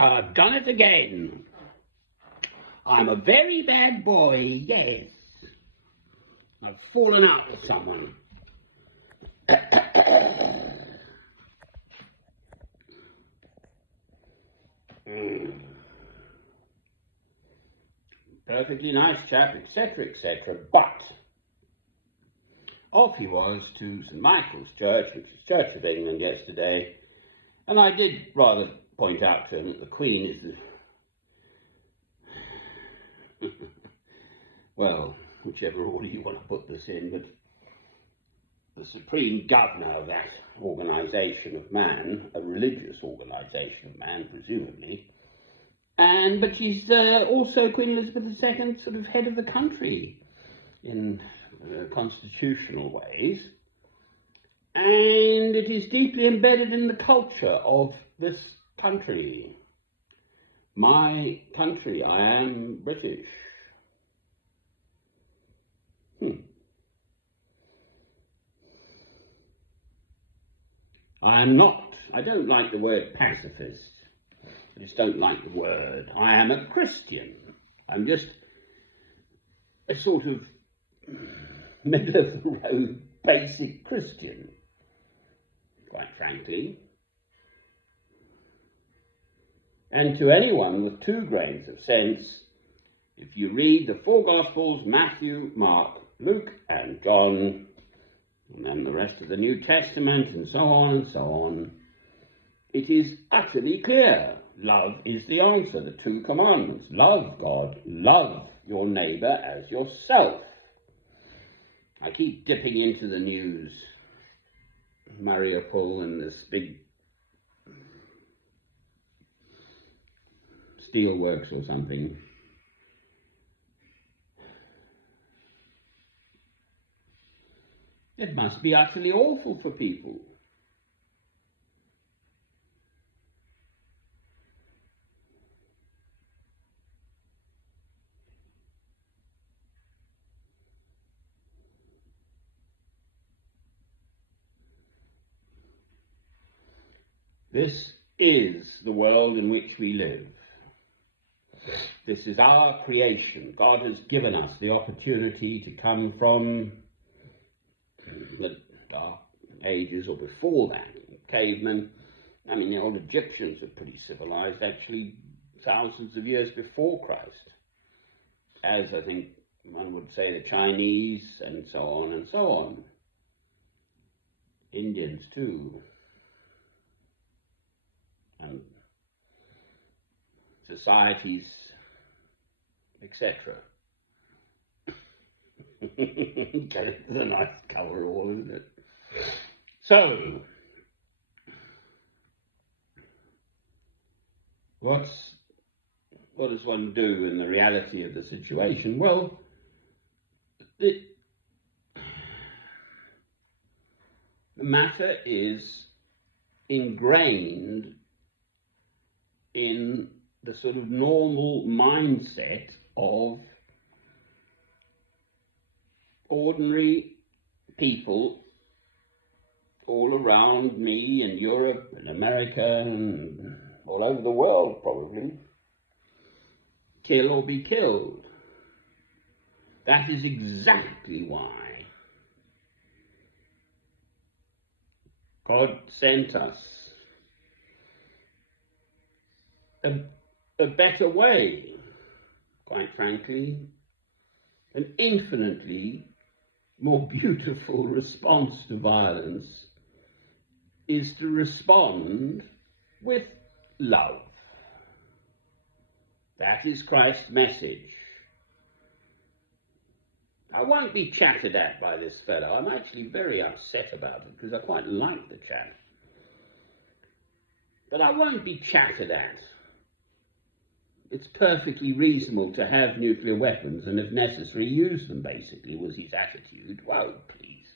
I've done it again. I'm a very bad boy, yes. I've fallen out with someone. Perfectly nice chap, etc., etc. But off he was to St. Michael's Church, which is Church of England, yesterday, and I did rather point out to him that the Queen is the... well, whichever order you want to put this in, but the supreme governor of that organisation of man, a religious organisation of man, presumably, but she's also Queen Elizabeth II, sort of head of the country in constitutional ways, and it is deeply embedded in the culture of this country. My country, I am British. I don't like the word pacifist. I just don't like the word. I am a Christian. I'm just a sort of middle-of-the-road basic Christian, quite frankly. And to anyone with 2 grains of sense, if you read the 4 Gospels, Matthew, Mark, Luke, and John, and then the rest of the New Testament, and so on, it is utterly clear. Love is the answer. The 2 commandments. Love God. Love your neighbour as yourself. I keep dipping into the news. Mariupol and this big steelworks or something. It must be utterly awful for people. This is the world in which we live. This is our creation. God has given us the opportunity to come from the Dark Ages, or before that, cavemen. I mean, the old Egyptians were pretty civilized, actually, thousands of years before Christ. As I think one would say the Chinese, and so on. Indians too. And societies, etc. It's a nice cover all, isn't it? So, what does one do in the reality of the situation? Well, the matter is ingrained in the sort of normal mindset of ordinary people all around me in Europe and America and all over the world, probably. Kill or be killed. That is exactly why God sent us a better way, quite frankly, an infinitely more beautiful response to violence is to respond with love. That is Christ's message. I won't be chatted at by this fellow. I'm actually very upset about it because I quite like the chat. But I won't be chatted at. It's perfectly reasonable to have nuclear weapons and, if necessary, use them, basically, was his attitude. Whoa, please.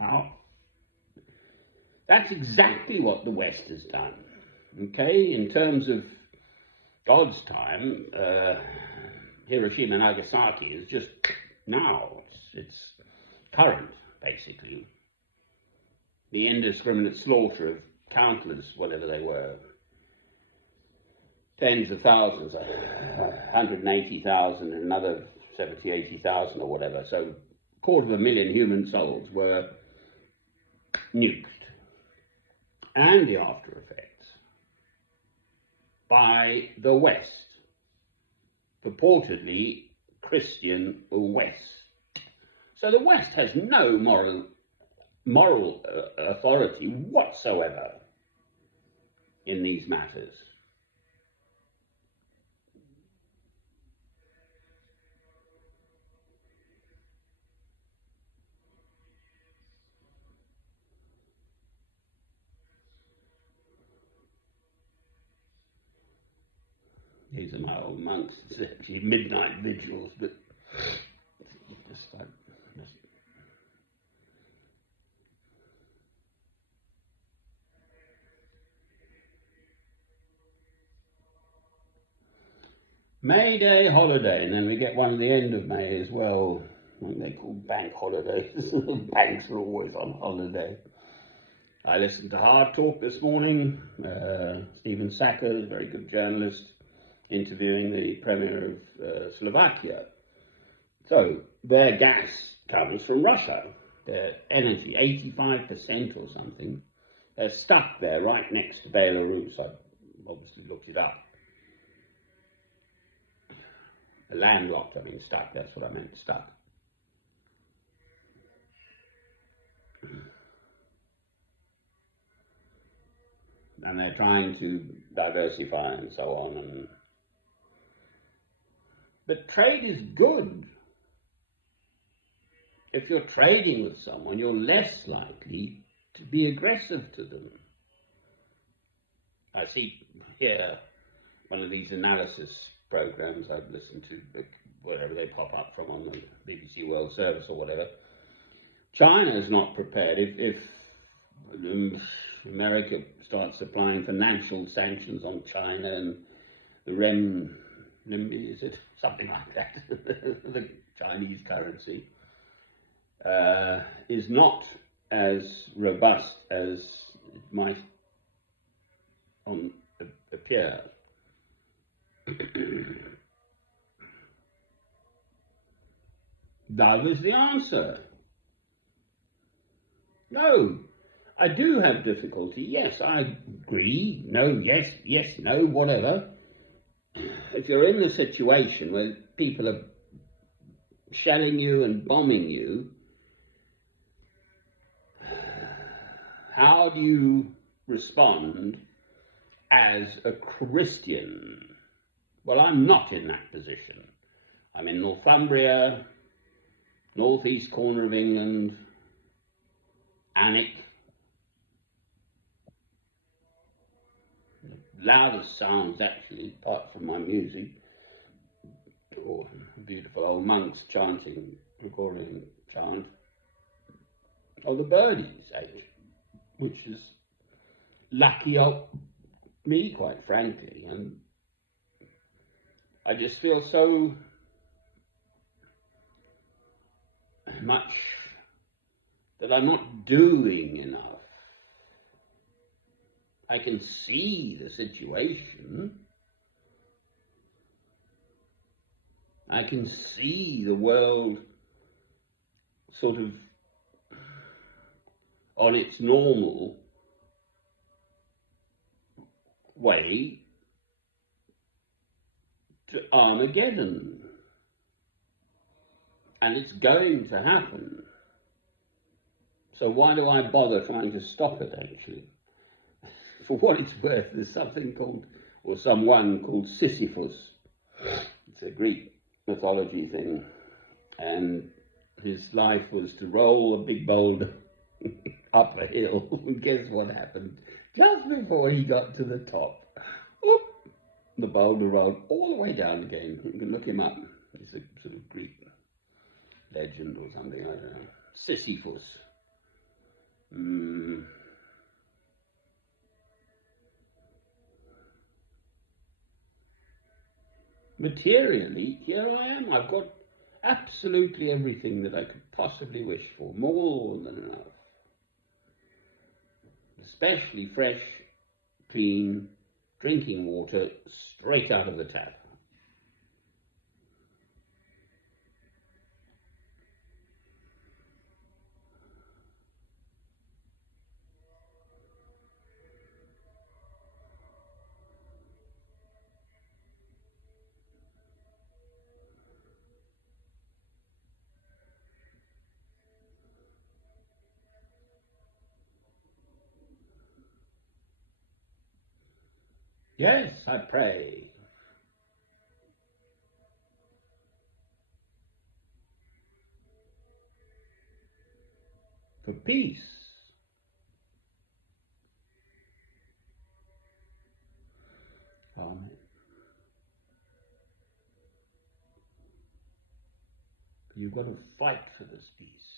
How? That's exactly what the West has done. Okay, in terms of God's time, Hiroshima and Nagasaki is just now. It's current, basically. the indiscriminate slaughter of countless, whatever they were, tens of thousands, 180,000 and another 70, 80,000 or whatever. So 250,000 human souls were nuked. And the after effects by the West, purportedly Christian West. So the West has no moral authority whatsoever in these matters. These are my old monks. It's actually midnight vigils, but just like May Day holiday, and then we get one at the end of May as well. I think they call bank holidays. Banks are always on holiday. I listened to Hard Talk this morning. Stephen Saka, a very good journalist, interviewing the Premier of Slovakia. So their gas comes from Russia. Their energy, 85% or something. They're stuck there right next to Belarus. I obviously looked it up. Landlocked, I mean stuck, that's what I meant, stuck. And they're trying to diversify and so on. But trade is good. If you're trading with someone, you're less likely to be aggressive to them. I see here one of these analysis programs I've listened to, wherever they pop up from on the BBC World Service or whatever. China is not prepared. If America starts applying financial sanctions on China and the renminbi, is it? Something like that, the Chinese currency, is not as robust as it might appear. That was the answer. No, I do have difficulty. Yes, I agree. No, yes, no, whatever. If you're in the situation where people are shelling you and bombing you, how do you respond as a Christian? Well, I'm not in that position. I'm in Northumbria, northeast corner of England, Alnwick. The loudest sounds, actually, apart from my music, or beautiful old monks chanting, Gregorian chant, or the birdies, which is lucky of me, quite frankly. And I just feel so much that I'm not doing enough. I can see the situation. I can see the world sort of on its normal way to Armageddon. And it's going to happen. So why do I bother trying to stop it, actually? For what it's worth, there's something called, or someone called Sisyphus. It's a Greek mythology thing. And his life was to roll a big boulder up a hill. And guess what happened? Just before he got to the top, whoop, the boulder rolled all the way down again. You can look him up. He's a sort of Greek legend or something, I don't know. Sisyphus. Materially, here I am. I've got absolutely everything that I could possibly wish for, more than enough. especially fresh, clean drinking water straight out of the tap. Yes, I pray. For peace. Amen. You've got to fight for this peace.